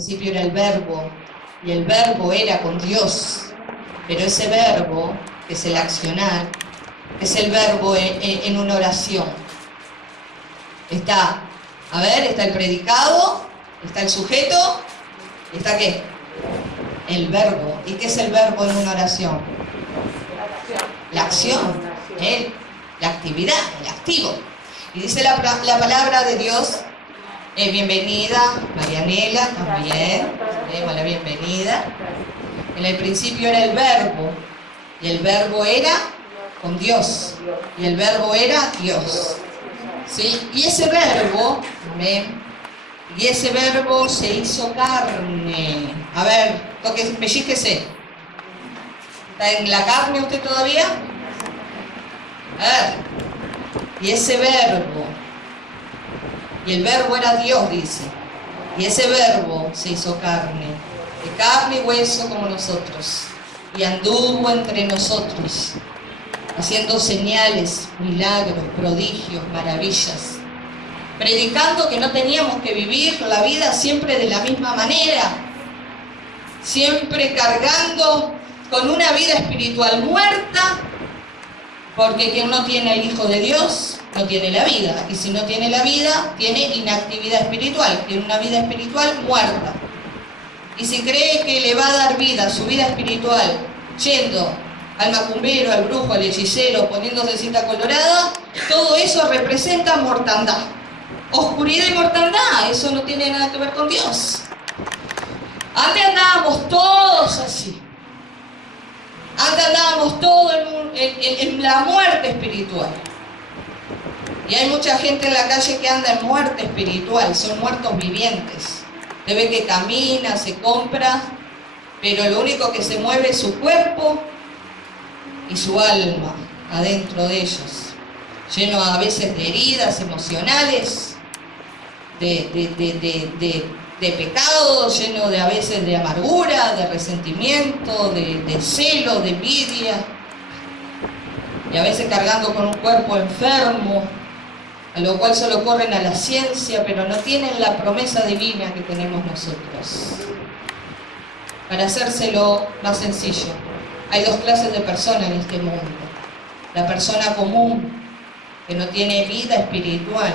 principio era el Verbo, y el Verbo era con Dios. Pero ese verbo, que es el accionar, es el verbo en una oración. Está el predicado, está el sujeto, y está ¿qué? El verbo. ¿Y qué es el verbo en una oración? La acción, la actividad, el activo. Y dice la palabra de Dios, bienvenida, Marianela, también, demos la bienvenida. En el principio era el verbo, y el verbo era con Dios, y el verbo era Dios. ¿Sí? Y ese verbo, amén, y ese verbo se hizo carne. A ver, pellíquese. ¿Está en la carne usted todavía? A ver, y ese verbo, y el verbo era Dios, dice, y ese verbo se hizo carne, de carne y hueso como nosotros, y anduvo entre nosotros, haciendo señales, milagros, prodigios, maravillas, predicando que no teníamos que vivir la vida siempre de la misma manera, siempre cargando con una vida espiritual muerta, porque quien no tiene al Hijo de Dios no tiene la vida, y si no tiene la vida, tiene inactividad espiritual, tiene una vida espiritual muerta. Y si cree que le va a dar vida a su vida espiritual yendo al macumbero, al brujo, al hechicero, poniéndose cinta colorada, todo eso representa mortandad. Oscuridad y mortandad, eso no tiene nada que ver con Dios. Antes andábamos todos así. Antes andábamos todos en la muerte espiritual. Y hay mucha gente en la calle que anda en muerte espiritual, son muertos vivientes. Te ve que camina, se compra, pero lo único que se mueve es su cuerpo y su alma adentro de ellos, lleno a veces de heridas emocionales, de pecado, lleno de a veces de amargura, de resentimiento, de celo, de envidia, y a veces cargando con un cuerpo enfermo, a lo cual solo corren a la ciencia, pero no tienen la promesa divina que tenemos nosotros. Para hacérselo más sencillo, hay dos clases de personas en este mundo. La persona común, que no tiene vida espiritual,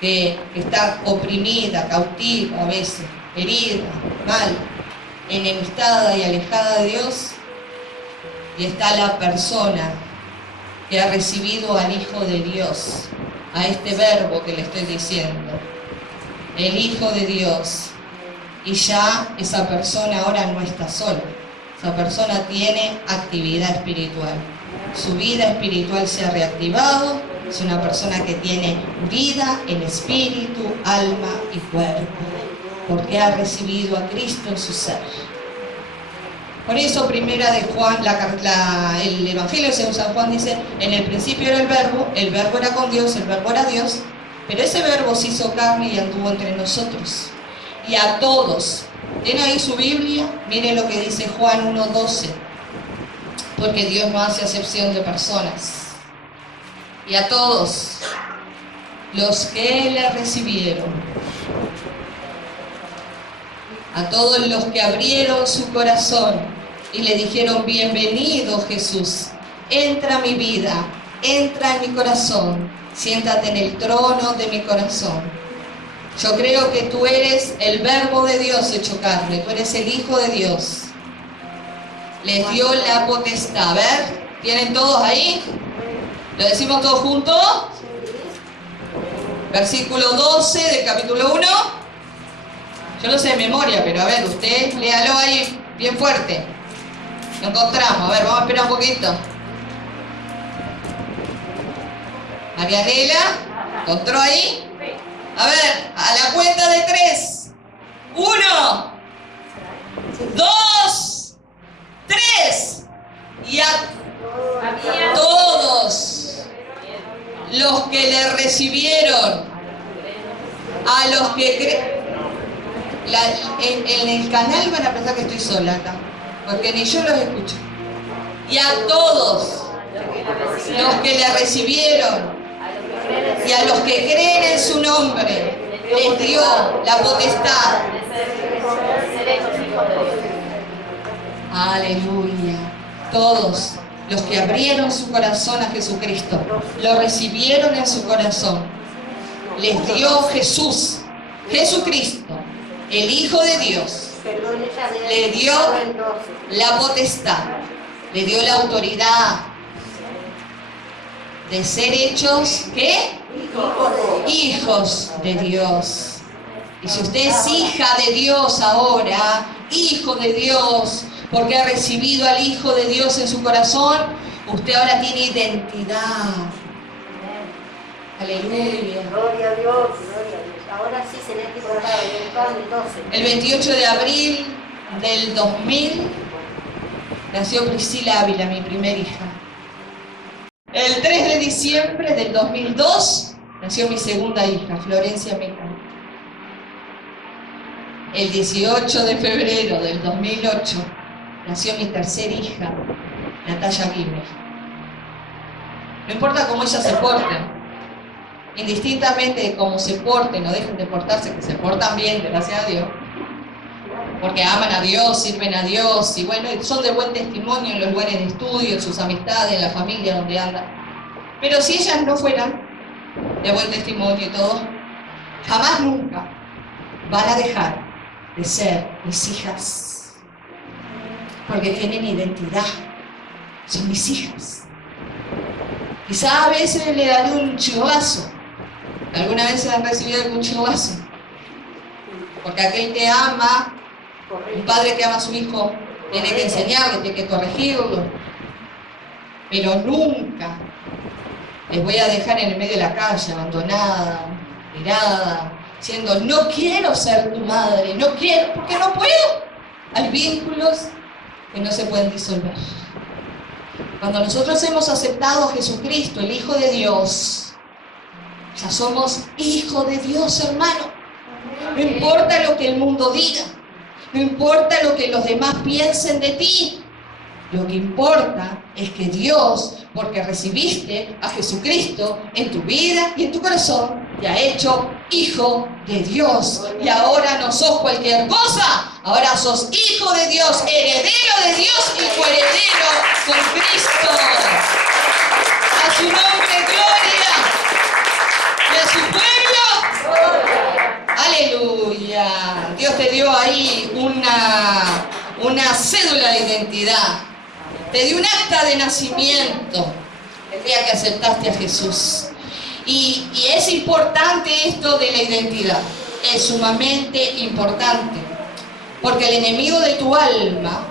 que está oprimida, cautiva a veces, herida, mal, enemistada y alejada de Dios. Y está la persona que ha recibido al Hijo de Dios, a este verbo que le estoy diciendo, el Hijo de Dios. Y ya esa persona ahora no está sola, esa persona tiene actividad espiritual, su vida espiritual se ha reactivado, es una persona que tiene vida en espíritu, alma y cuerpo, porque ha recibido a Cristo en su ser. Por eso primera de Juan, el Evangelio según San Juan dice, en el principio era el verbo era con Dios, el verbo era Dios, pero ese verbo se hizo carne y anduvo entre nosotros. Y a todos, ¿tiene ahí su Biblia? Mire lo que dice Juan 1:12, porque Dios no hace acepción de personas. Y a todos los que le recibieron, a todos los que abrieron su corazón y le dijeron, bienvenido Jesús, entra a mi vida, entra en mi corazón, siéntate en el trono de mi corazón. Yo creo que tú eres el verbo de Dios hecho carne, tú eres el Hijo de Dios. Les dio la potestad. A ver, ¿tienen todos ahí? ¿Lo decimos todos juntos? Versículo 12 del capítulo 1. Yo lo sé de memoria, pero a ver, usted léalo ahí bien fuerte. Lo encontramos. A ver, vamos a esperar un poquito. Marianela, ¿encontró ahí? A ver, a la cuenta de 3. 1, 2, 3. Y a todos los que le recibieron, a los que en el canal van a pensar que estoy sola acá, porque ni yo los escucho. Y a todos los que le recibieron y a los que creen en su nombre, les dio la potestad. Aleluya. Todos los que abrieron su corazón a Jesucristo, lo recibieron en su corazón, les dio Jesús, Jesucristo, el Hijo de Dios, le dio la potestad, le dio la autoridad de ser hechos, ¿qué? Hijos de Dios. Y si usted es hija de Dios ahora, hijo de Dios, porque ha recibido al Hijo de Dios en su corazón, usted ahora tiene identidad. Aleluya. Gloria a Dios, gloria a Dios. Ahora sí se le ha equivocado, entonces. El 28 de abril del 2000 nació Priscila Ávila, mi primer hija. El 3 de diciembre del 2002 nació mi segunda hija, Florencia Mija. El 18 de febrero del 2008 nació mi tercera hija, Natalia Guimel. No importa cómo ellas se porten, indistintamente de cómo se porten o dejen de portarse, que se portan bien, gracias a Dios, porque aman a Dios, sirven a Dios, y bueno, son de buen testimonio en los lugares de estudio, en sus amistades, en la familia donde andan. Pero si ellas no fueran de buen testimonio y todo, jamás nunca van a dejar de ser mis hijas, porque tienen identidad, son mis hijas. Quizá a veces le daré un chivazo. ¿Alguna vez se han recibido algún chivazo? Porque aquel que ama, un padre que ama a su hijo, tiene que enseñarle, tiene que corregirlo. Pero nunca les voy a dejar en el medio de la calle, abandonada, tirada, diciendo, no quiero ser tu madre, no quiero, porque no puedo. Hay vínculos que no se pueden disolver. Cuando nosotros hemos aceptado a Jesucristo, el Hijo de Dios, ya somos hijos de Dios, hermano. No importa lo que el mundo diga, no importa lo que los demás piensen de ti. Lo que importa es que Dios, porque recibiste a Jesucristo en tu vida y en tu corazón, te ha hecho hijo de Dios. Y ahora no sos cualquier cosa, ahora sos hijo de Dios, heredero de Dios y coheredero con Cristo. A su nombre, gloria. Y a su pueblo, aleluya. Dios te dio ahí una cédula de identidad. Te dio un acta de nacimiento el día que aceptaste a Jesús. Y es importante esto de la identidad. Es sumamente importante. Porque el enemigo de tu alma,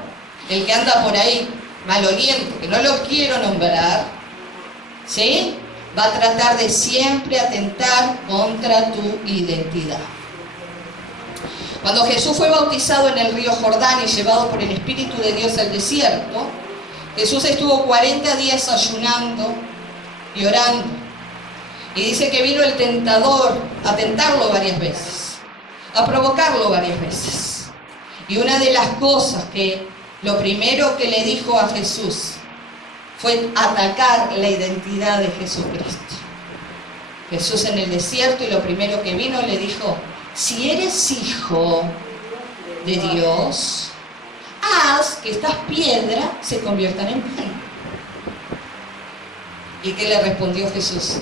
el que anda por ahí maloliente, que no lo quiero nombrar, ¿sí?, va a tratar de siempre atentar contra tu identidad. Cuando Jesús fue bautizado en el río Jordán y llevado por el Espíritu de Dios al desierto, Jesús estuvo 40 días ayunando y orando. Y dice que vino el tentador a tentarlo varias veces, a provocarlo varias veces. Y una de las cosas que, lo primero que le dijo a Jesús, fue atacar la identidad de Jesucristo. Jesús en el desierto, y lo primero que vino le dijo, si eres hijo de Dios, haz que estas piedras se conviertan en pan. ¿Y qué le respondió Jesús?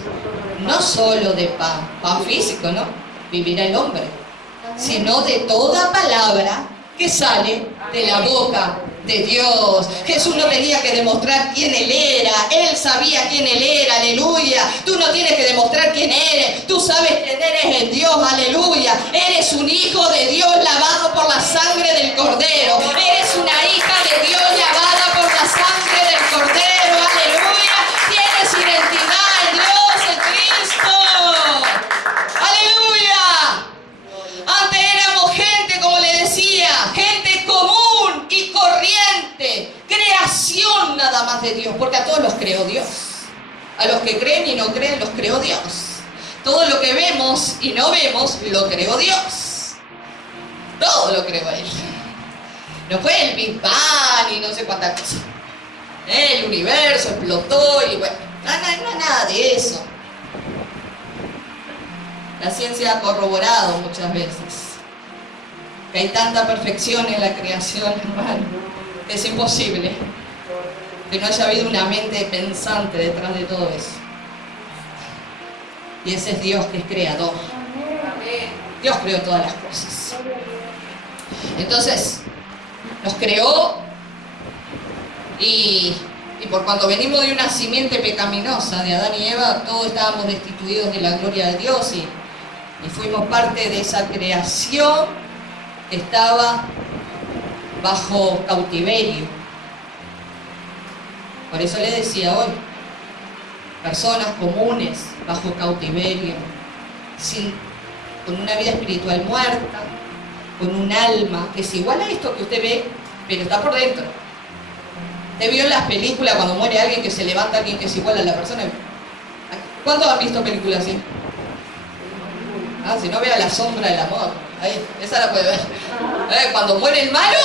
No solo de pan físico, ¿no? Vivirá el hombre, sino de toda palabra que sale de la boca de Dios. Jesús no tenía que demostrar quién Él era, Él sabía quién Él era, aleluya. Tú no tienes que demostrar quién eres, tú sabes quién eres en Dios, aleluya. Eres un hijo de Dios lavado por la sangre del Cordero, eres una hija de Dios lavada por la sangre del Cordero, aleluya. Tienes identidad en Dios, en Cristo, aleluya. Antes éramos gente, como le decía, gente común y corriente, creación nada más de Dios, porque a todos los creó Dios. A los que creen y no creen los creó Dios. Todo lo que vemos y no vemos lo creó Dios. Todo lo creó Él. No fue el Big Bang y no sé cuántas cosas. El universo explotó y bueno, no nada de eso. La ciencia ha corroborado muchas veces que hay tanta perfección en la creación, hermano, que es imposible que no haya habido una mente pensante detrás de todo eso. Y ese es Dios, que es creador. Dios creó todas las cosas. Entonces, nos creó y por cuanto venimos de una simiente pecaminosa de Adán y Eva, todos estábamos destituidos de la gloria de Dios y fuimos parte de esa creación que estaba bajo cautiverio. Por eso le decía hoy, personas comunes bajo cautiverio, con una vida espiritual muerta, con un alma que es igual a esto que usted ve, pero está por dentro. Usted vio en las películas cuando muere alguien que se levanta alguien que es igual a la persona. ¿Cuántos han visto películas así? Si no, vea La Sombra del Amor. Ahí, esa la puede ver. Cuando muere el malo,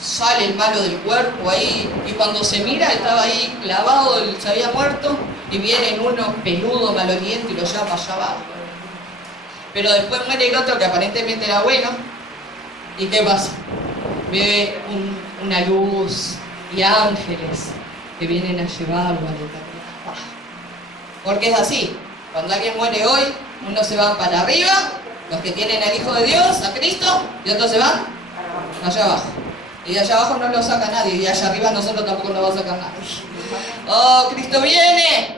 sale el malo del cuerpo ahí. Y cuando se mira, estaba ahí clavado, se había muerto. Y vienen unos peludos malolientos y lo llevan allá abajo. Pero después muere el otro que aparentemente era bueno. ¿Y qué pasa? Ve una luz y ángeles que vienen a llevarlo a la eternidad. Porque es así. Cuando alguien muere hoy, unos se van para arriba, los que tienen al Hijo de Dios, a Cristo, y otros se van allá abajo. Y de allá abajo no lo saca nadie, y de allá arriba nosotros tampoco nos va a sacar nadie. ¡Oh, Cristo viene!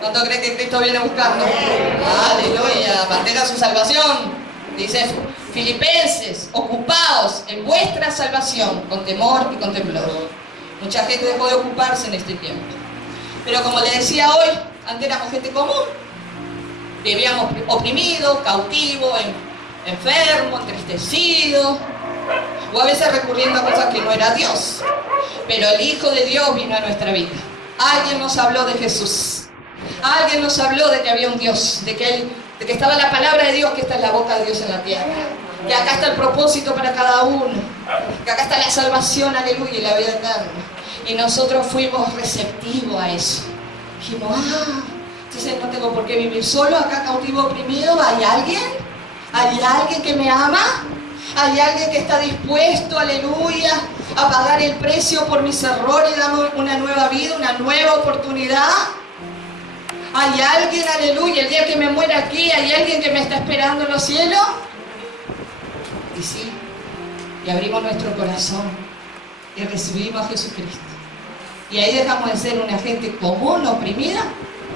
¿Cuánto cree que Cristo viene buscando? ¡Aleluya! Mantenga su salvación. Dice Filipenses, ocupaos en vuestra salvación con temor y con temblor. Mucha gente dejó de ocuparse en este tiempo. Pero como le decía hoy, antes éramos gente común. Vivíamos oprimidos, cautivos, enfermos, entristecidos, o a veces recurriendo a cosas que no era Dios. Pero el Hijo de Dios vino a nuestra vida. Alguien nos habló de Jesús. Alguien nos habló de que había un Dios, de que estaba la palabra de Dios, que está en la boca de Dios en la tierra. Que acá está el propósito para cada uno. Que acá está la salvación, aleluya, y la vida eterna. Y nosotros fuimos receptivos a eso. Dijimos, entonces no tengo por qué vivir solo, acá cautivo, oprimido. ¿Hay alguien? ¿Hay alguien que me ama? ¿Hay alguien que está dispuesto, aleluya, a pagar el precio por mis errores y darme una nueva vida, una nueva oportunidad? ¿Hay alguien, aleluya, el día que me muera aquí, hay alguien que me está esperando en los cielos? Y sí, y abrimos nuestro corazón y recibimos a Jesucristo. Y ahí dejamos de ser una gente común, oprimida,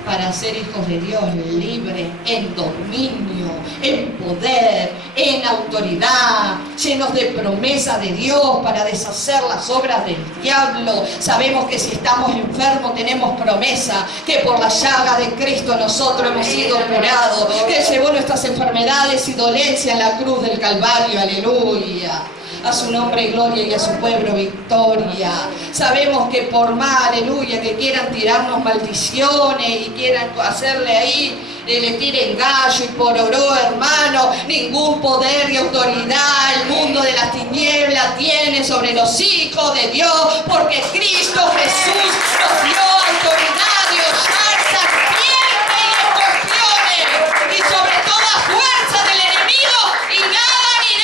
para ser hijos de Dios, libres, en dominio, en poder, en autoridad, llenos de promesa de Dios para deshacer las obras del diablo. Sabemos que si estamos enfermos tenemos promesa, que por la llaga de Cristo nosotros hemos sido curados, que Él llevó nuestras enfermedades y dolencias en la cruz del Calvario, aleluya. A su nombre gloria y a su pueblo victoria. Sabemos que por más, aleluya, que quieran tirarnos maldiciones y quieran hacerle ahí, le tiren gallo y por oro, hermano, ningún poder y autoridad el mundo de las tinieblas tiene sobre los hijos de Dios, porque Cristo Jesús nos dio autoridad de hollar serpientes y escorpiones y sobre toda fuerza del enemigo, y nada ni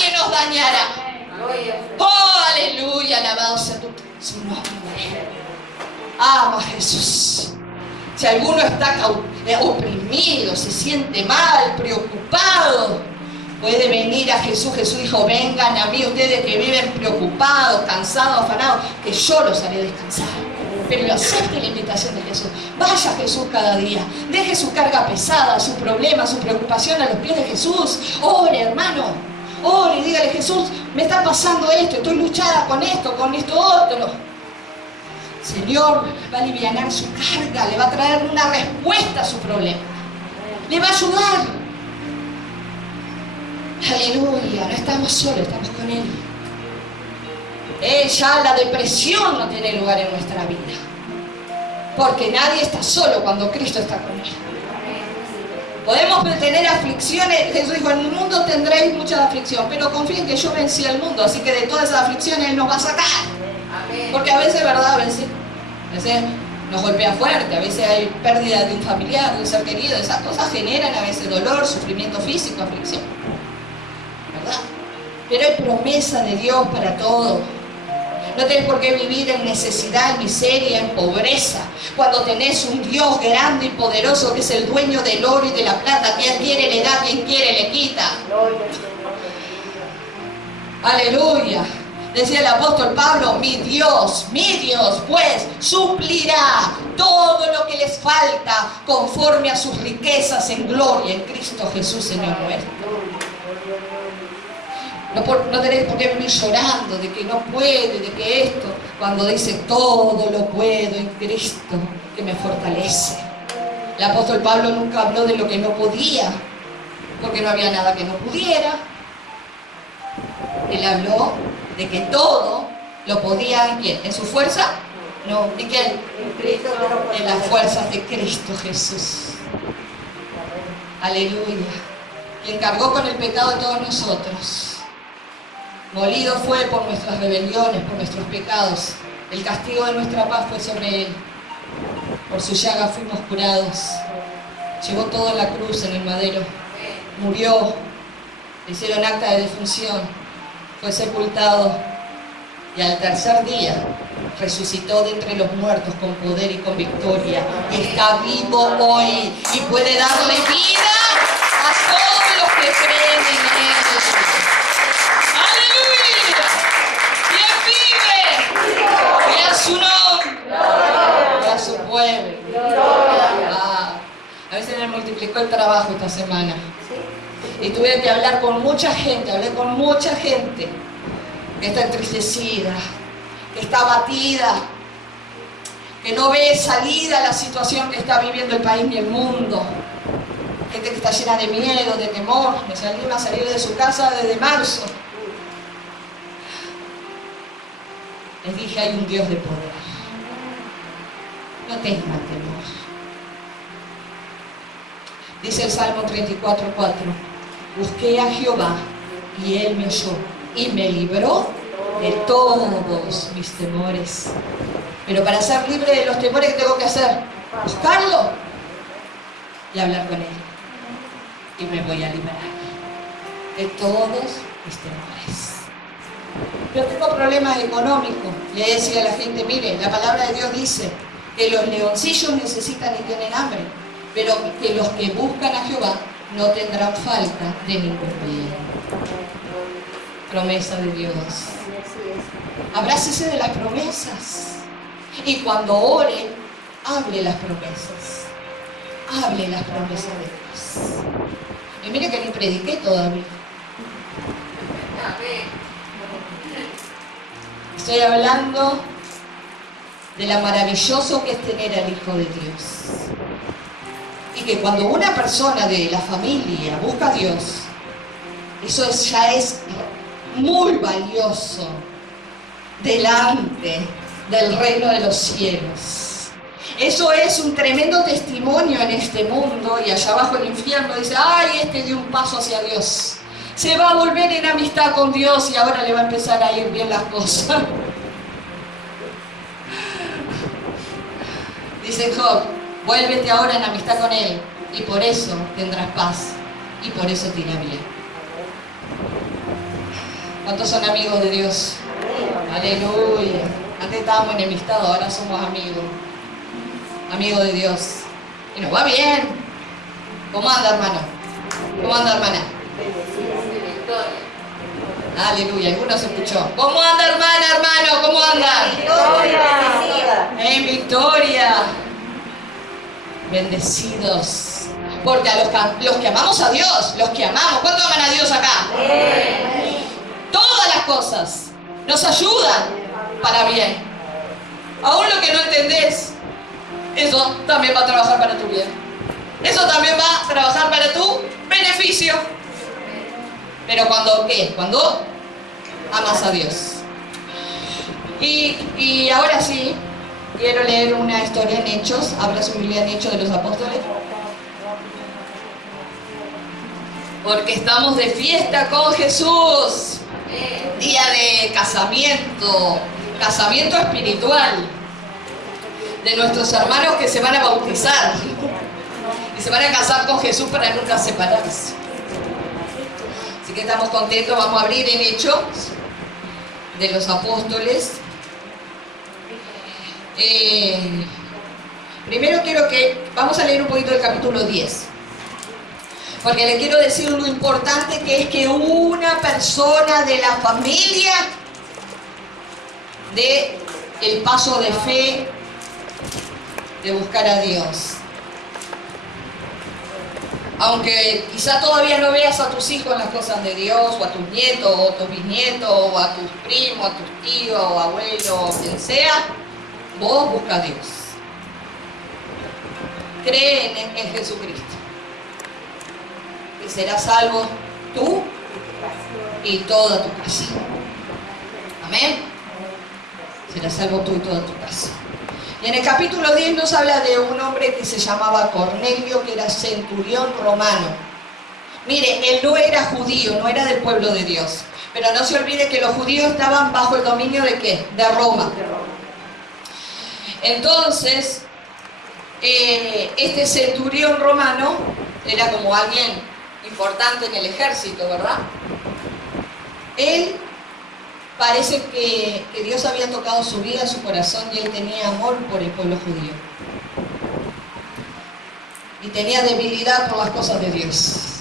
nadie nos dañará. Oh, aleluya, alabado sea su nombre. Ama a Jesús. Si alguno está oprimido, se siente mal, preocupado, puede venir a Jesús. Jesús dijo, vengan a mí ustedes que viven preocupados, cansados, afanados, que yo los haré descansar. Pero acepte la invitación de Jesús. Vaya a Jesús cada día. Deje su carga pesada, su problema, su preocupación a los pies de Jesús. Ore, hermano. Ore y dígale, Jesús, me está pasando esto, estoy luchada con esto otro. Señor va a alivianar su carga, le va a traer una respuesta a su problema. Le va a ayudar. Aleluya, no estamos solos, estamos con Él. Ya la depresión no tiene lugar en nuestra vida. Porque nadie está solo cuando Cristo está con Él. Podemos tener aflicciones. Jesús dijo, en el mundo tendréis mucha aflicción, pero confíen que yo vencí al mundo, así que de todas esas aflicciones Él nos va a sacar. Porque a veces, ¿verdad? A veces nos golpea fuerte, a veces hay pérdida de un familiar, de un ser querido, esas cosas generan a veces dolor, sufrimiento físico, aflicción, ¿verdad? Pero hay promesa de Dios para todo. No tenés por qué vivir en necesidad, en miseria, en pobreza, cuando tenés un Dios grande y poderoso que es el dueño del oro y de la plata. Quien quiere le da, quien quiere le quita. Aleluya. Decía el apóstol Pablo, mi Dios, pues, suplirá todo lo que les falta conforme a sus riquezas en gloria en Cristo Jesús, Señor nuestro. No tenés por qué vivir llorando de que no puede, de que esto, cuando dice todo lo puedo en Cristo que me fortalece. El apóstol Pablo nunca habló de lo que no podía, porque no había nada que no pudiera. Él habló de que todo lo podía ¿en quién? ¿En su fuerza? No, ¿en quién? En las fuerzas de Cristo Jesús. Aleluya. Quien cargó con el pecado de todos nosotros. Molido fue por nuestras rebeliones, por nuestros pecados. El castigo de nuestra paz fue sobre él. Por su llaga fuimos curados. Llevó toda la cruz en el madero. Murió. Le hicieron acta de defunción. Fue sepultado. Y al tercer día resucitó de entre los muertos con poder y con victoria. Está vivo hoy y puede darle vida a todos los que creen en él. Y a su nombre, y a su pueblo. A veces me multiplicó el trabajo esta semana. Y tuve que hablar con mucha gente, hablé con mucha gente que está entristecida, que está abatida, que no ve salida a la situación que está viviendo el país ni el mundo. Gente que está llena de miedo, de temor, que se anima a salir de su casa desde marzo. Les dije, hay un Dios de poder. No tengan temor. Dice el Salmo 34:4. Busqué a Jehová y Él me oyó y me libró de todos mis temores. Pero para ser libre de los temores, ¿qué tengo que hacer? Buscarlo y hablar con Él. Y me voy a liberar de todos mis temores. Yo tengo problemas económicos. Le decía a la gente, mire, la palabra de Dios dice que los leoncillos necesitan y tienen hambre, pero que los que buscan a Jehová no tendrán falta de ningún bien. Promesa de Dios. Abrácese de las promesas. Y cuando ore, hable las promesas. Hable las promesas de Dios. Y mire que ni prediqué todavía. Estoy hablando de lo maravilloso que es tener al Hijo de Dios. Y que cuando una persona de la familia busca a Dios, eso ya es muy valioso delante del reino de los cielos. Eso es un tremendo testimonio en este mundo, y allá abajo en el infierno dice, ay, este dio un paso hacia Dios. Se va a volver en amistad con Dios y ahora le va a empezar a ir bien las cosas. Dice Job, vuélvete ahora en amistad con Él y por eso tendrás paz y por eso te irá bien. ¿Cuántos son amigos de Dios? Aleluya. Antes estábamos enemistados, ahora somos amigos. Amigos de Dios. Y nos va bien. ¿Cómo anda, hermano? ¿Cómo anda, hermana? Aleluya, algunos se escuchó. ¿Cómo anda, hermana, hermano? ¿Cómo anda? Victoria. En victoria. Bendecidos. Porque a los que amamos a Dios, los que amamos, ¿cuánto aman a Dios acá? Todas las cosas nos ayudan para bien. Aún lo que no entendés, eso también va a trabajar para tu bien. Eso también va a trabajar para tu beneficio. Pero cuando, ¿qué? Cuando amas a Dios. Y ahora sí, quiero leer una historia en Hechos. Abra su Biblia en Hechos de los Apóstoles. Porque estamos de fiesta con Jesús. Día de casamiento. Casamiento espiritual. de nuestros hermanos que se van a bautizar y se van a casar con Jesús para nunca separarse. Así que estamos contentos. Vamos a abrir en Hechos de los Apóstoles. Primero vamos a leer un poquito del capítulo 10. Porque le quiero decir lo importante que es que una persona de la familia dé el paso de fe, de buscar a Dios. Aunque quizá todavía no veas a tus hijos en las cosas de Dios, o a tus nietos, o a tus bisnietos, o a tus primos, a tus tíos, o abuelos, o quien sea, vos busca a Dios. Cree en Jesucristo. Y serás salvo tú y toda tu casa. Amén. Serás salvo tú y toda tu casa. Y en el capítulo 10 nos habla de un hombre que se llamaba Cornelio, que era centurión romano. Mire, él no era judío, no era del pueblo de Dios. Pero no se olvide que los judíos estaban bajo el dominio ¿de qué? De Roma. Entonces, este centurión romano era como alguien importante en el ejército, ¿verdad? Él parece que Dios había tocado su vida, su corazón, y él tenía amor por el pueblo judío. Y tenía debilidad por las cosas de Dios.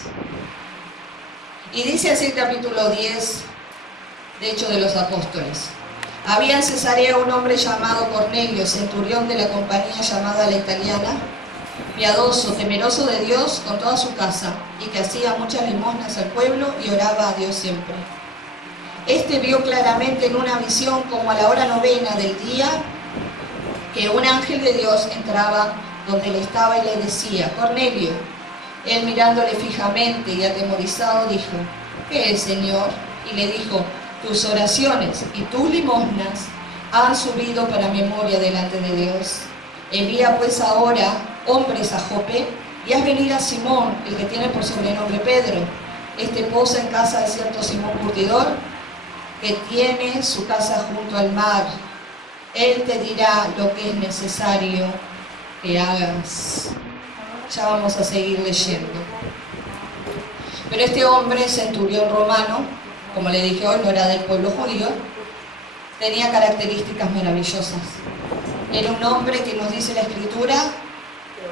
Y dice así el capítulo 10 de Hechos de los Apóstoles. Había en Cesarea un hombre llamado Cornelio, centurión de la compañía llamada La Italiana, piadoso, temeroso de Dios con toda su casa, y que hacía muchas limosnas al pueblo y oraba a Dios siempre. Este vio claramente en una visión, como a la hora 9 del día, que un ángel de Dios entraba donde él estaba y le decía: Cornelio. Él, mirándole fijamente y atemorizado, dijo: ¿qué es, Señor? Y le dijo: tus oraciones y tus limosnas han subido para memoria delante de Dios. Envía pues ahora hombres a Jope y haz venir a Simón, el que tiene por sobrenombre Pedro. Este posa en casa de cierto Simón Curtidor, que tiene su casa junto al mar. Él te dirá lo que es necesario que hagas. Ya vamos a seguir leyendo. Pero este hombre, centurión romano, como le dije hoy, no era del pueblo judío, tenía características maravillosas. Era un hombre que nos dice la Escritura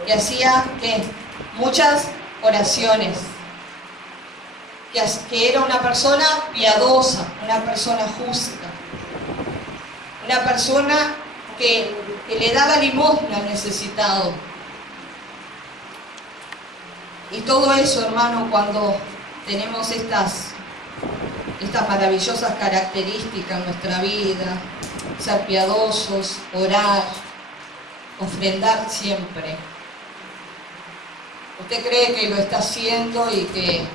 que hacía ¿qué? Muchas oraciones. Que era una persona piadosa, una persona justa, una persona que le daba limosna al necesitado. Y todo eso, hermano, cuando tenemos estas maravillosas características en nuestra vida, ser piadosos, orar, ofrendar siempre. ¿Usted cree que lo está haciendo y que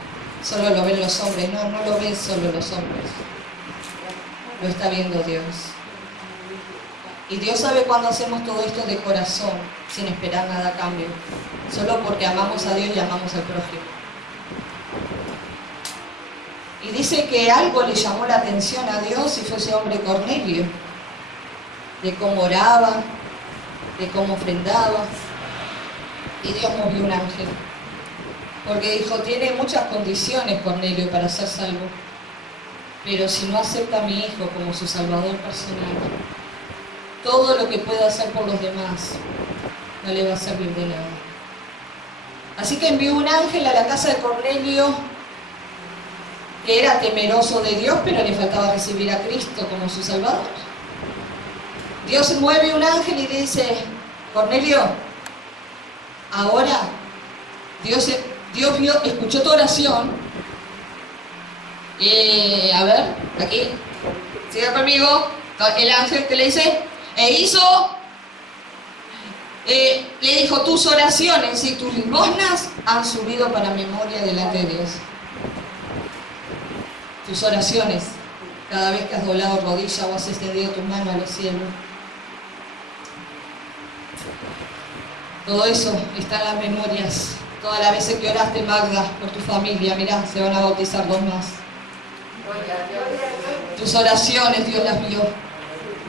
solo lo ven los hombres? No, no lo ven solo los hombres. Lo está viendo Dios. Y Dios sabe cuando hacemos todo esto de corazón, sin esperar nada a cambio, solo porque amamos a Dios y amamos al prójimo. Y dice que algo le llamó la atención a Dios y fue ese hombre Cornelio, de cómo oraba, de cómo ofrendaba. Y Dios movió un ángel, porque dijo: tiene muchas condiciones Cornelio para ser salvo, pero si no acepta a mi hijo como su salvador personal, todo lo que pueda hacer por los demás no le va a servir de nada. Así que envió un ángel a la casa de Cornelio, que era temeroso de Dios, pero le faltaba recibir a Cristo como su salvador. Dios mueve un ángel y dice: Cornelio, ahora Dios escuchó tu oración. A ver, aquí, siga conmigo. El ángel que le dice, le dijo: tus oraciones y tus limosnas han subido para memoria delante de Dios. Tus oraciones, cada vez que has doblado rodilla o has extendido tus manos a los cielos, todo eso está en las memorias. Todas las veces que oraste, Magda, por tu familia, mirá, se van a bautizar 2 más. Tus oraciones Dios las vio,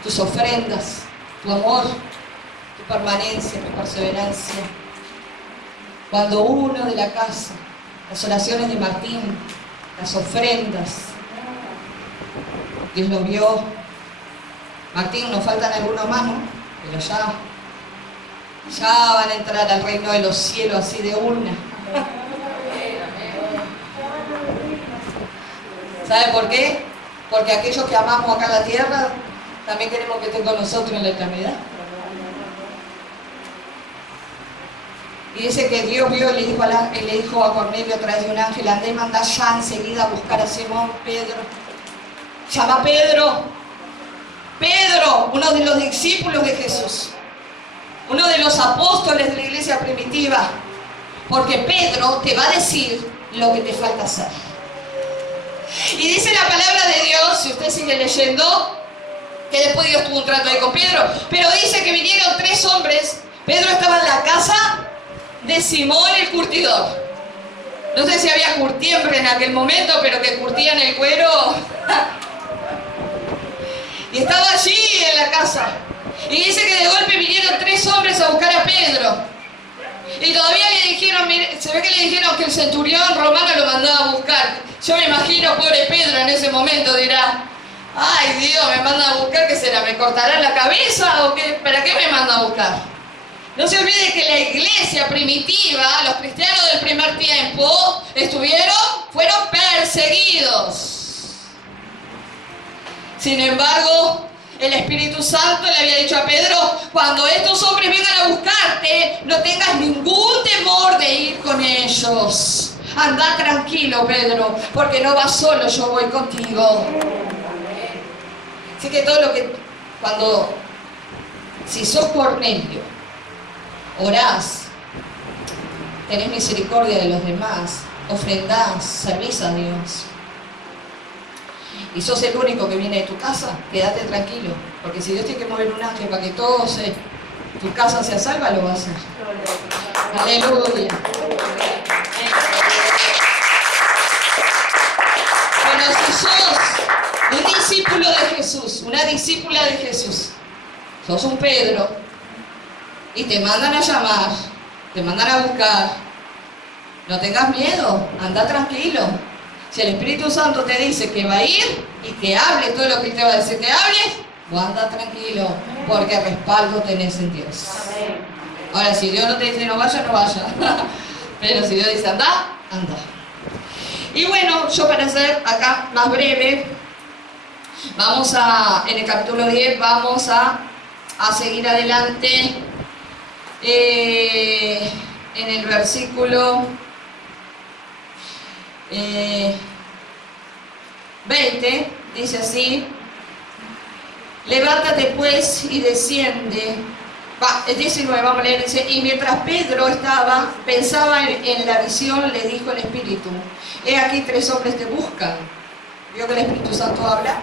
tus ofrendas, tu amor, tu permanencia, tu perseverancia. Cuando uno de la casa, las oraciones de Martín, las ofrendas, Dios lo vio. Martín, nos faltan algunos más, ¿no? Pero ya van a entrar al reino de los cielos así de una. ¿Sabe por qué? Porque aquellos que amamos acá en la tierra, también queremos que estén con nosotros en la eternidad. Y dice que Dios vio y le dijo a Cornelio a través de un ángel: andá y mandá ya enseguida a buscar a Simón Pedro. Llama a Pedro. Pedro, uno de los discípulos de Jesús, uno de los apóstoles de la iglesia primitiva, porque Pedro te va a decir lo que te falta hacer. Y dice la palabra de Dios, si usted sigue leyendo, que después Dios tuvo un trato ahí con Pedro, pero dice que vinieron 3 hombres. Pedro estaba en la casa de Simón el curtidor. No sé si había curtiembre en aquel momento, pero que curtían el cuero. Y estaba allí en la casa. Y dice que de golpe vinieron 3 hombres a buscar a Pedro. Y todavía le dijeron, mire, se ve que le dijeron que el centurión romano lo mandaba a buscar. Yo me imagino, pobre Pedro en ese momento dirá: ay Dios, me manda a buscar, ¿qué será? ¿Me cortarán la cabeza o qué? ¿Para qué me manda a buscar? No se olvide que la iglesia primitiva, los cristianos del primer tiempo, fueron perseguidos. Sin embargo, el Espíritu Santo le había dicho a Pedro: cuando estos hombres vengan a buscarte, no tengas ningún temor de ir con ellos. Anda tranquilo, Pedro, porque no vas solo, yo voy contigo. Así que si sos Cornelio, orás, tenés misericordia de los demás, ofrendás, servís a Dios, y sos el único que viene de tu casa, quédate tranquilo, porque si Dios tiene que mover un ángel para que tu casa sea salva, lo va a hacer. Aleluya. Pero si sos un discípulo de Jesús, una discípula de Jesús, sos un Pedro, y te mandan a llamar, te mandan a buscar, no tengas miedo, anda tranquilo. Si el Espíritu Santo te dice que va a ir y que hable todo lo que Él te va a decir que hables, vos anda tranquilo, porque respaldo tenés en Dios. Ahora, si Dios no te dice no vaya, no vaya. Pero si Dios dice anda, anda. Y bueno, yo para ser acá más breve, en el capítulo 10 vamos a seguir adelante en el versículo 20, dice así: levántate pues y desciende. El 19, vamos a leer, dice: y mientras Pedro pensaba en la visión, le dijo el Espíritu: he aquí 3 hombres te buscan. ¿Vio que el Espíritu Santo habla?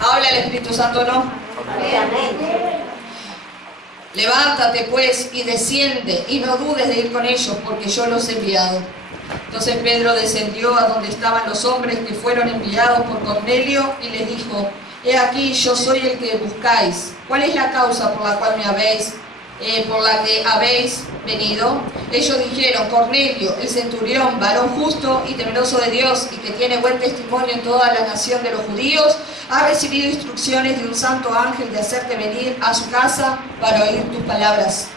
¿Habla el Espíritu Santo o no? Levántate pues y desciende, y no dudes de ir con ellos, porque yo los he enviado. Entonces Pedro descendió a donde estaban los hombres que fueron enviados por Cornelio, y les dijo: he aquí, yo soy el que buscáis. ¿Cuál es la causa por la cual por la que habéis venido? Ellos dijeron: Cornelio, el centurión, varón justo y temeroso de Dios, y que tiene buen testimonio en toda la nación de los judíos, ha recibido instrucciones de un santo ángel de hacerte venir a su casa para oír tus palabras.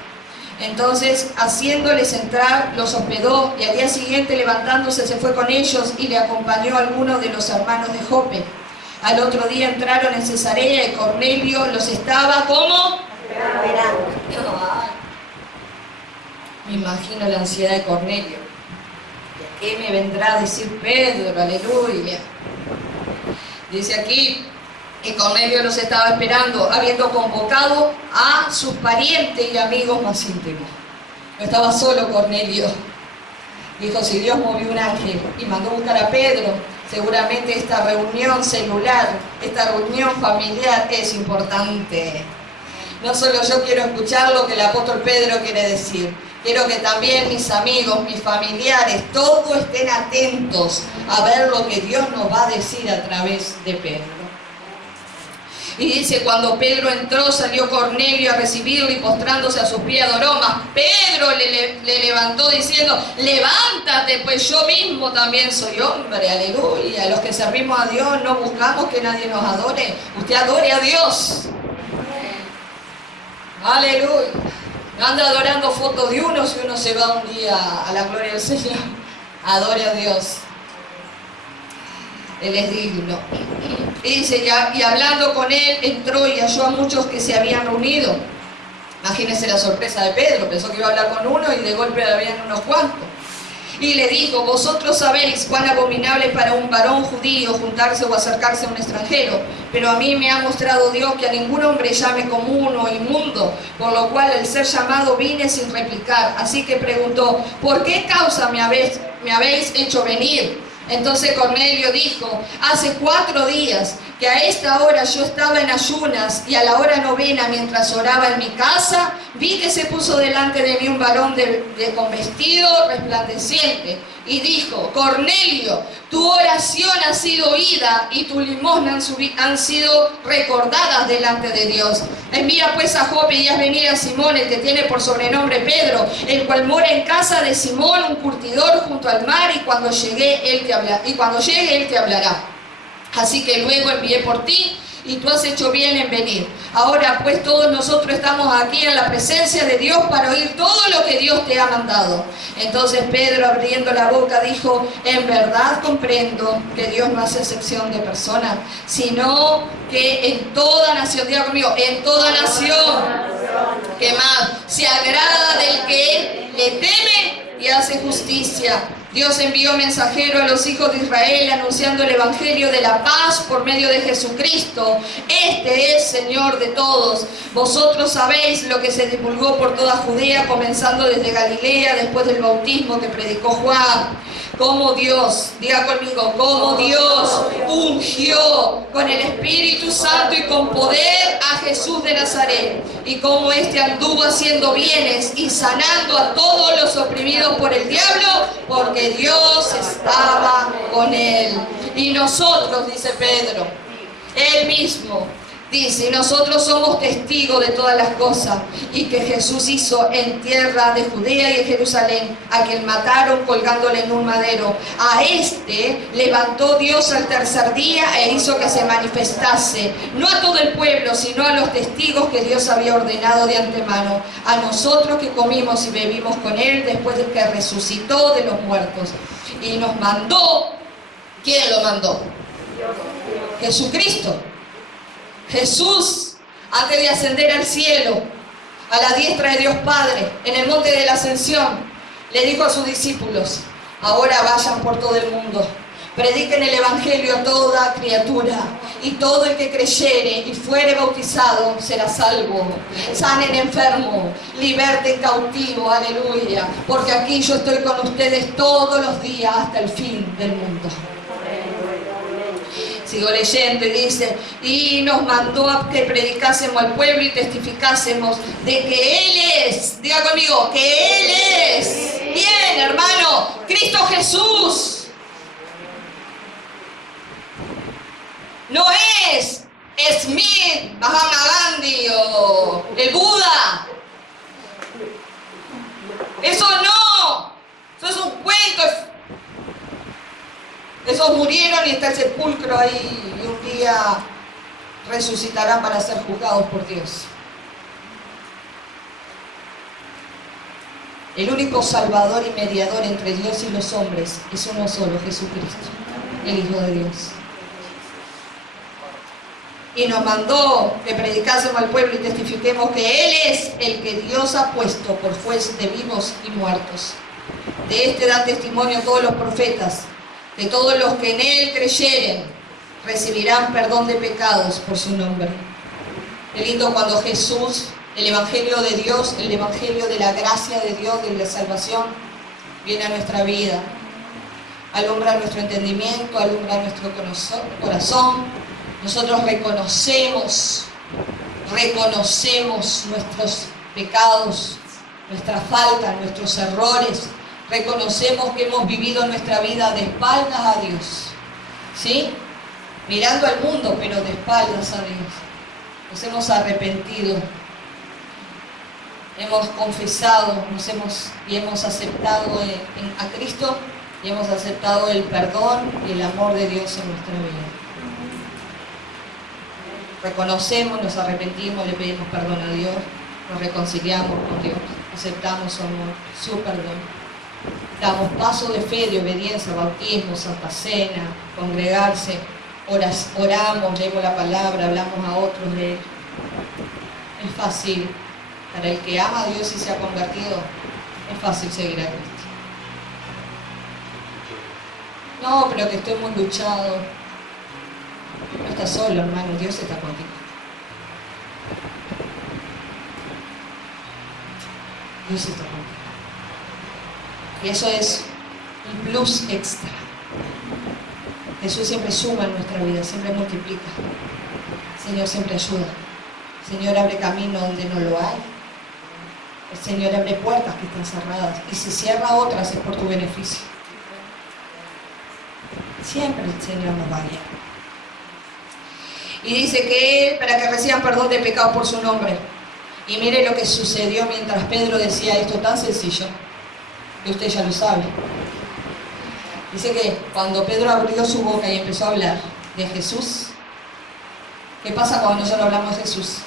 Entonces, haciéndoles entrar, los hospedó, y al día siguiente, levantándose, se fue con ellos, y le acompañó alguno de los hermanos de Jope. Al otro día entraron en Cesarea, y Cornelio los estaba como esperando. Me imagino la ansiedad de Cornelio. ¿Qué me vendrá a decir Pedro? Aleluya. Dice aquí que Cornelio los estaba esperando, habiendo convocado a sus parientes y amigos más íntimos. No estaba solo Cornelio. Dijo: si Dios movió un ángel y mandó a buscar a Pedro, seguramente esta reunión celular, esta reunión familiar es importante. No solo yo quiero escuchar lo que el apóstol Pedro quiere decir, quiero que también mis amigos, mis familiares, todos estén atentos a ver lo que Dios nos va a decir a través de Pedro. Y dice, cuando Pedro entró, salió Cornelio a recibirlo y postrándose a sus pies adoró. Mas Pedro le levantó diciendo, levántate, pues yo mismo también soy hombre. Aleluya. Los que servimos a Dios no buscamos que nadie nos adore. Usted adore a Dios. Aleluya. No anda adorando fotos de uno si uno se va un día a la gloria del Señor. Adore a Dios. Él es digno. Y dice, y hablando con él, entró y halló a muchos que se habían reunido. Imagínense la sorpresa de Pedro, pensó que iba a hablar con uno y de golpe habían unos cuantos. Y le dijo, vosotros sabéis cuán abominable es para un varón judío juntarse o acercarse a un extranjero, pero a mí me ha mostrado Dios que a ningún hombre llame común o inmundo, por lo cual al ser llamado vine sin replicar. Así que preguntó, ¿por qué causa me habéis hecho venir? Entonces Cornelio dijo, hace 4 días que a esta hora yo estaba en ayunas y a la hora novena mientras oraba en mi casa, vi que se puso delante de mí un varón con vestido resplandeciente y dijo, Cornelio, tu oración ha sido oída y tu limosna han sido recordadas delante de Dios. Envía pues a Jope y haz venir a Simón, el que tiene por sobrenombre Pedro, el cual mora en casa de Simón, un curtidor junto al mar, y cuando llegue él te hablará. Así que luego envié por ti y tú has hecho bien en venir. Ahora pues todos nosotros estamos aquí en la presencia de Dios para oír todo lo que Dios te ha mandado. Entonces Pedro, abriendo la boca, dijo, en verdad comprendo que Dios no hace excepción de personas, sino que en toda nación, diga conmigo, en toda nación, que más se agrada del que le teme y hace justicia. Dios envió mensajero a los hijos de Israel anunciando el evangelio de la paz por medio de Jesucristo. Este es Señor de todos. Vosotros sabéis lo que se divulgó por toda Judea, comenzando desde Galilea, después del bautismo que predicó Juan. Como Dios, diga conmigo, como Dios ungió con el Espíritu Santo y con poder a Jesús de Nazaret, y como éste anduvo haciendo bienes y sanando a todos los oprimidos por el diablo, porque Dios estaba con él. Y nosotros, dice Pedro, él mismo dice, y nosotros somos testigos de todas las cosas y que Jesús hizo en tierra de Judea y en Jerusalén, a quien mataron colgándole en un madero. A este levantó Dios al tercer día e hizo que se manifestase, no a todo el pueblo, sino a los testigos que Dios había ordenado de antemano, a nosotros que comimos y bebimos con él después de que resucitó de los muertos. Y nos mandó, ¿quién lo mandó? Jesucristo. Jesús, antes de ascender al cielo, a la diestra de Dios Padre, en el monte de la Ascensión, le dijo a sus discípulos, ahora vayan por todo el mundo, prediquen el evangelio a toda criatura, y todo el que creyere y fuere bautizado será salvo. Sanen enfermo, liberten cautivo, aleluya, porque aquí yo estoy con ustedes todos los días hasta el fin del mundo. Sigo leyendo y dice, y nos mandó a que predicásemos al pueblo y testificásemos de que Él es, diga conmigo, que Él es, bien hermano, Cristo Jesús. No es Smith, Mahatma Gandhi o el Buda. Eso no, eso es un cuento. Esos murieron y está el sepulcro ahí y un día resucitarán para ser juzgados por Dios. El único salvador y mediador entre Dios y los hombres es uno solo, Jesucristo, el Hijo de Dios. Y nos mandó que predicásemos al pueblo y testifiquemos que Él es el que Dios ha puesto por juez de vivos y muertos. De este dan testimonio todos los profetas. De todos los que en Él creyeren, recibirán perdón de pecados por su nombre. Qué lindo cuando Jesús, el Evangelio de Dios, el Evangelio de la gracia de Dios, de la salvación, viene a nuestra vida. Alumbra nuestro entendimiento, alumbra nuestro corazón. Nosotros reconocemos nuestros pecados, nuestras faltas, nuestros errores. Reconocemos que hemos vivido nuestra vida de espaldas a Dios, ¿sí? Mirando al mundo, pero de espaldas a Dios. nos hemos arrepentido, hemos confesado, y hemos aceptado a Cristo y hemos aceptado el perdón y el amor de Dios en nuestra vida. Reconocemos, nos arrepentimos, le pedimos perdón a Dios, nos reconciliamos con Dios, aceptamos su amor, su perdón. Damos paso de fe, de obediencia, bautismo, Santa Cena, congregarse, oramos, leemos la palabra, hablamos a otros de Él. Es fácil, para el que ama a Dios y se ha convertido, es fácil seguir a Cristo. No, pero que estoy muy luchado. No estás solo, hermano, Dios está contigo. Dios está contigo. Y eso es un plus extra. Jesús siempre suma en nuestra vida, siempre multiplica. El Señor siempre ayuda. El Señor abre camino donde no lo hay. El Señor abre puertas que están cerradas. Y si cierra otras es por tu beneficio. Siempre el Señor nos va a guiar. Y dice que Él, para que reciban perdón de pecados por su nombre. Y mire lo que sucedió mientras Pedro decía esto tan sencillo, que usted ya lo sabe. Dice que cuando Pedro abrió su boca y empezó a hablar de Jesús, ¿qué pasa cuando nosotros hablamos de Jesús?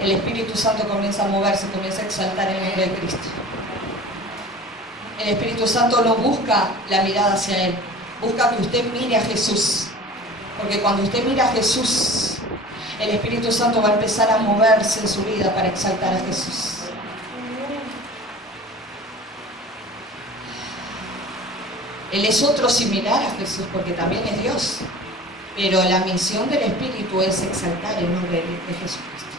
El Espíritu Santo comienza a moverse, comienza a exaltar el nombre de Cristo. El Espíritu Santo no busca la mirada hacia Él, busca que usted mire a Jesús. Porque cuando usted mira a Jesús, el Espíritu Santo va a empezar a moverse en su vida para exaltar a Jesús. Él es otro similar a Jesús porque también es Dios. Pero la misión del Espíritu es exaltar el nombre de Jesucristo.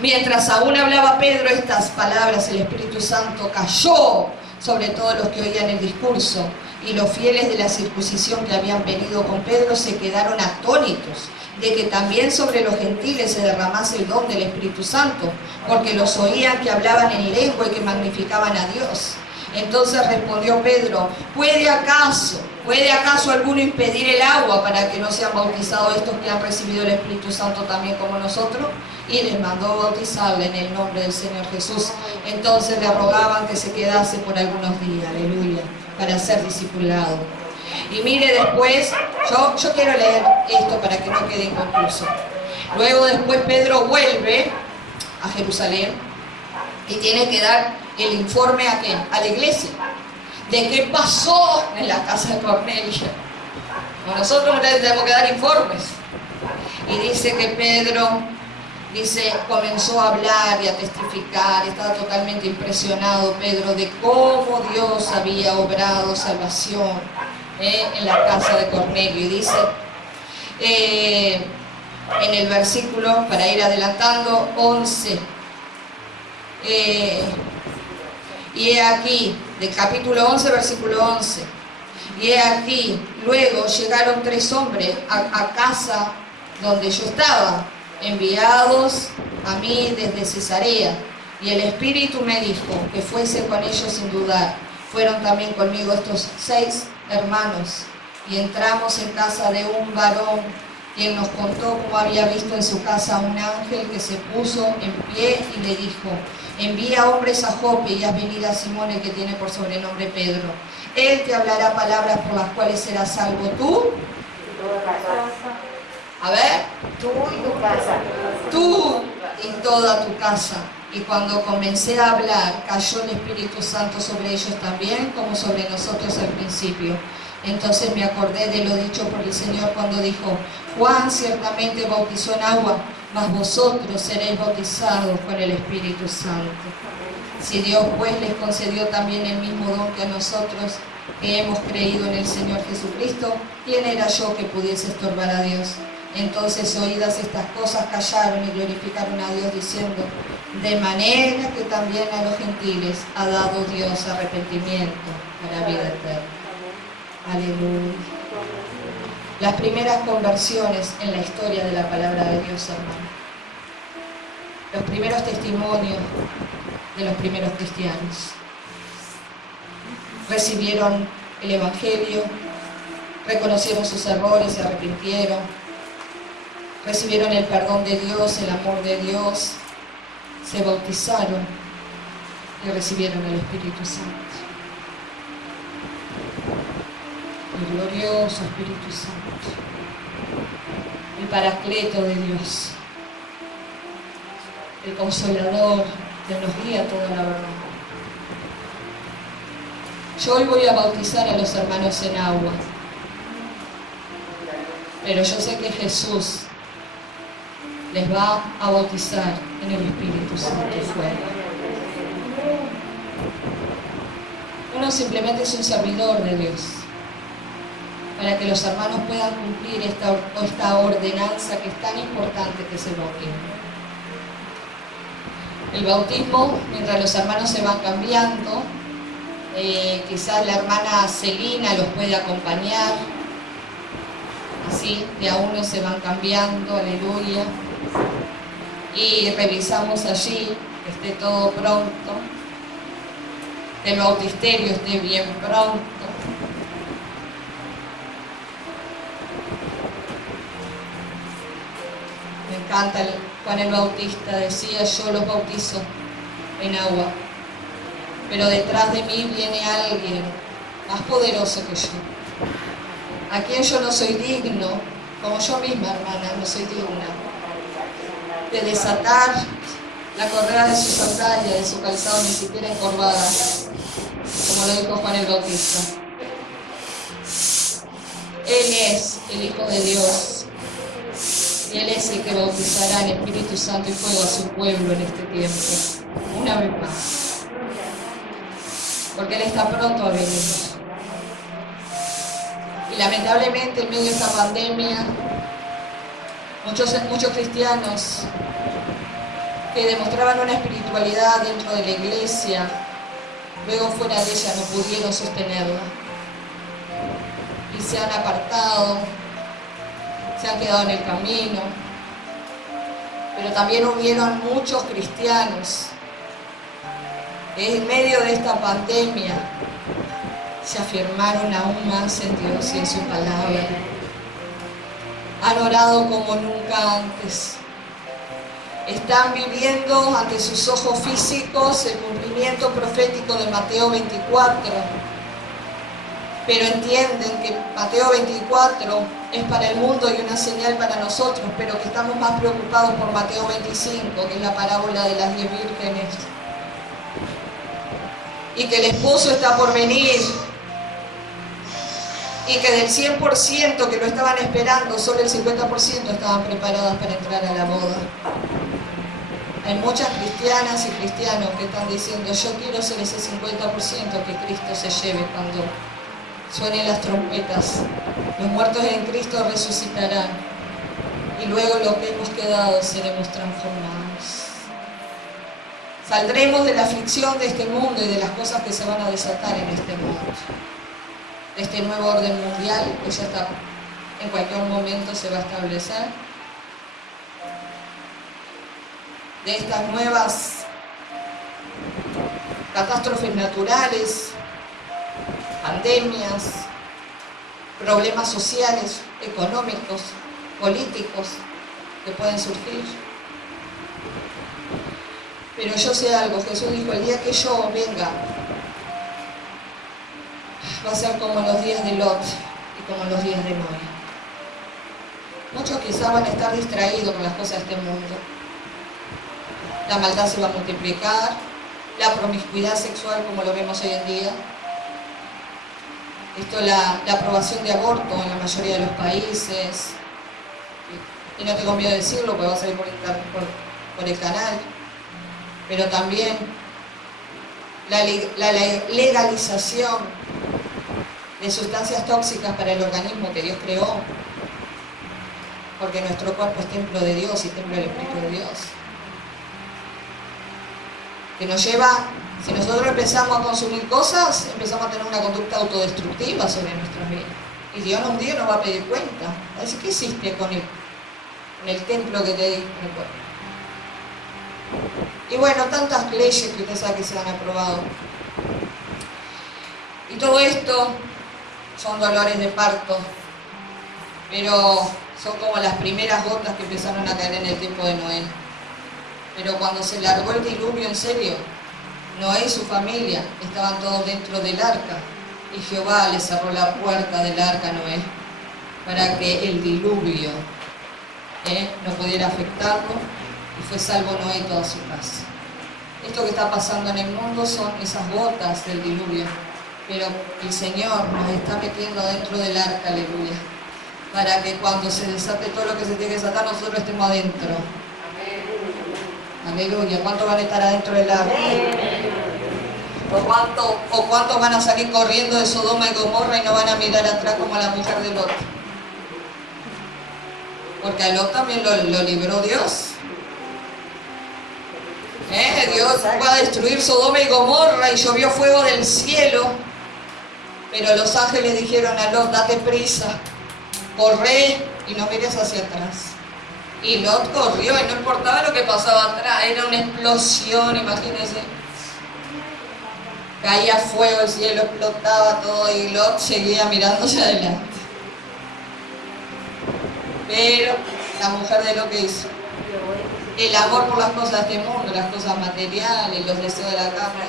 Mientras aún hablaba Pedro estas palabras, el Espíritu Santo cayó sobre todos los que oían el discurso. Y los fieles de la circuncisión que habían venido con Pedro se quedaron atónitos de que también sobre los gentiles se derramase el don del Espíritu Santo, porque los oían que hablaban en lengua y que magnificaban a Dios. Entonces respondió Pedro: ¿Puede acaso alguno impedir el agua para que no sean bautizados estos que han recibido el Espíritu Santo también como nosotros? Y les mandó bautizarle en el nombre del Señor Jesús. Entonces le rogaban que se quedase por algunos días, aleluya, para ser discipulado. Y mire después, yo quiero leer esto para que no quede inconcluso. Luego después Pedro vuelve a Jerusalén y tiene que dar el informe ¿a quién? A la iglesia, de qué pasó en la casa de Cornelio. Nosotros no tenemos que dar informes. Y dice que Pedro, comenzó a hablar y a testificar, estaba totalmente impresionado Pedro de cómo Dios había obrado salvación en la casa de Cornelio. Y dice en el versículo, para ir adelantando, 11, y he aquí, del capítulo 11, versículo 11, y he aquí, luego llegaron 3 hombres a casa donde yo estaba, enviados a mí desde Cesarea, y el Espíritu me dijo que fuese con ellos sin dudar. Fueron también conmigo estos 6 hermanos, y entramos en casa de un varón, quien nos contó cómo había visto en su casa un ángel que se puso en pie y le dijo: envía hombres a Jope y haz venir a Simón, el que tiene por sobrenombre Pedro. Él te hablará palabras por las cuales serás salvo tú. A ver, Tú y tu casa. tú y toda tu casa. Y cuando comencé a hablar, cayó el Espíritu Santo sobre ellos también, como sobre nosotros al principio. Entonces me acordé de lo dicho por el Señor cuando dijo: Juan ciertamente bautizó en agua, mas vosotros seréis bautizados con el Espíritu Santo. Si Dios pues les concedió también el mismo don que a nosotros, que hemos creído en el Señor Jesucristo, ¿quién era yo que pudiese estorbar a Dios? Entonces, oídas estas cosas, callaron y glorificaron a Dios diciendo: de manera que también a los gentiles ha dado Dios arrepentimiento para vida eterna. Aleluya. Las primeras conversiones en la historia de la palabra de Dios, hermano. Los primeros testimonios de los primeros cristianos. Recibieron el Evangelio, reconocieron sus errores, se arrepintieron, recibieron el perdón de Dios, el amor de Dios, se bautizaron y recibieron el Espíritu Santo. El glorioso Espíritu Santo, el Paracleto de Dios, el Consolador que nos guía toda la verdad. Yo hoy voy a bautizar a los hermanos en agua, pero yo sé que Jesús les va a bautizar en el Espíritu Santo y fuego. Uno simplemente es un servidor de Dios, para que los hermanos puedan cumplir esta ordenanza que es tan importante, que es el bautismo. El bautismo, mientras los hermanos se van cambiando, quizás la hermana Celina los puede acompañar, así de a uno se van cambiando, aleluya, y revisamos allí que esté todo pronto, que el bautisterio esté bien pronto. Me encanta Juan el Bautista, decía: yo los bautizo en agua, pero detrás de mí viene alguien más poderoso que yo, a quien yo no soy digno, como yo misma, hermana, no soy digna de desatar la correa de su sandalia, de su calzado, ni siquiera encorvada, como lo dijo Juan el Bautista. Él es el Hijo de Dios, y Él es el que bautizará en Espíritu Santo y fuego a su pueblo en este tiempo, una vez más, porque Él está pronto a venir. Y lamentablemente, en medio de esta pandemia, muchos cristianos que demostraban una espiritualidad dentro de la iglesia, luego fuera de ella no pudieron sostenerla y se han apartado, se han quedado en el camino. Pero también hubieron muchos cristianos que en medio de esta pandemia se afirmaron aún más en Dios y en su palabra. Han orado como nunca antes. Están viviendo ante sus ojos físicos el cumplimiento profético de Mateo 24. Pero entienden que Mateo 24 es para el mundo y una señal para nosotros, pero que estamos más preocupados por Mateo 25, que es la parábola de las 10 vírgenes. Y que el esposo está por venir. Y que del 100% que lo estaban esperando, solo el 50% estaban preparadas para entrar a la boda. Hay muchas cristianas y cristianos que están diciendo: yo quiero ser ese 50% que Cristo se lleve cuando suenen las trompetas. Los muertos en Cristo resucitarán y luego los que hemos quedado seremos transformados. Saldremos de la aflicción de este mundo y de las cosas que se van a desatar en este mundo. De este nuevo orden mundial que ya está, en cualquier momento se va a establecer. De estas nuevas catástrofes naturales, pandemias, problemas sociales, económicos, políticos que pueden surgir. Pero yo sé algo, Jesús dijo: el día que yo venga va a ser como los días de Lot y como los días de Noé. Muchos quizás van a estar distraídos con las cosas de este mundo. La maldad se va a multiplicar, la promiscuidad sexual como lo vemos hoy en día, la aprobación de aborto en la mayoría de los países, y no tengo miedo de decirlo porque va a salir por el canal, pero también la legalización de sustancias tóxicas para el organismo que Dios creó, porque nuestro cuerpo es templo de Dios y templo del Espíritu de Dios, que nos lleva, si nosotros empezamos a consumir cosas, empezamos a tener una conducta autodestructiva sobre nuestras vidas, y Dios un día nos va a pedir cuenta. Va a decir: ¿qué hiciste con el templo que te di en el cuerpo? Y bueno, tantas leyes que usted sabe que se han aprobado. Y todo esto son dolores de parto pero son como las primeras gotas que empezaron a caer en el tiempo de Noé. Pero cuando se largó el diluvio en serio, Noé y su familia estaban todos dentro del arca, y Jehová le cerró la puerta del arca a Noé para que el diluvio no pudiera afectarlo, y fue salvo Noé y toda su casa. Esto que está pasando en el mundo son esas gotas del diluvio, pero el Señor nos está metiendo adentro del arca, aleluya, para que cuando se desate todo lo que se tiene que desatar, nosotros estemos adentro. Aleluya. ¿Cuántos van a estar adentro del arca? ¿O cuántos van a salir corriendo de Sodoma y Gomorra y no van a mirar atrás como la mujer de Lot? Porque a Lot también lo libró Dios. Dios va a destruir Sodoma y Gomorra y llovió fuego del cielo. Pero los ángeles dijeron a Lot: date prisa, corre y no mires hacia atrás. Y Lot corrió y no importaba lo que pasaba atrás, era una explosión, imagínense. Caía fuego, el cielo explotaba todo y Lot seguía mirándose adelante. Pero la mujer de Lot, ¿qué hizo? El amor por las cosas de este mundo, las cosas materiales, los deseos de la carne.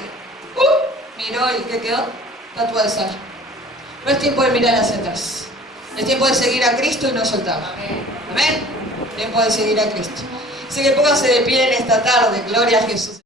Miró y ¿qué quedó? Estatua de sal. No es tiempo de mirar hacia atrás. Es tiempo de seguir a Cristo y no soltarlo. Amén. Tiempo de seguir a Cristo. Así que póngase de pie en esta tarde. Gloria a Jesús.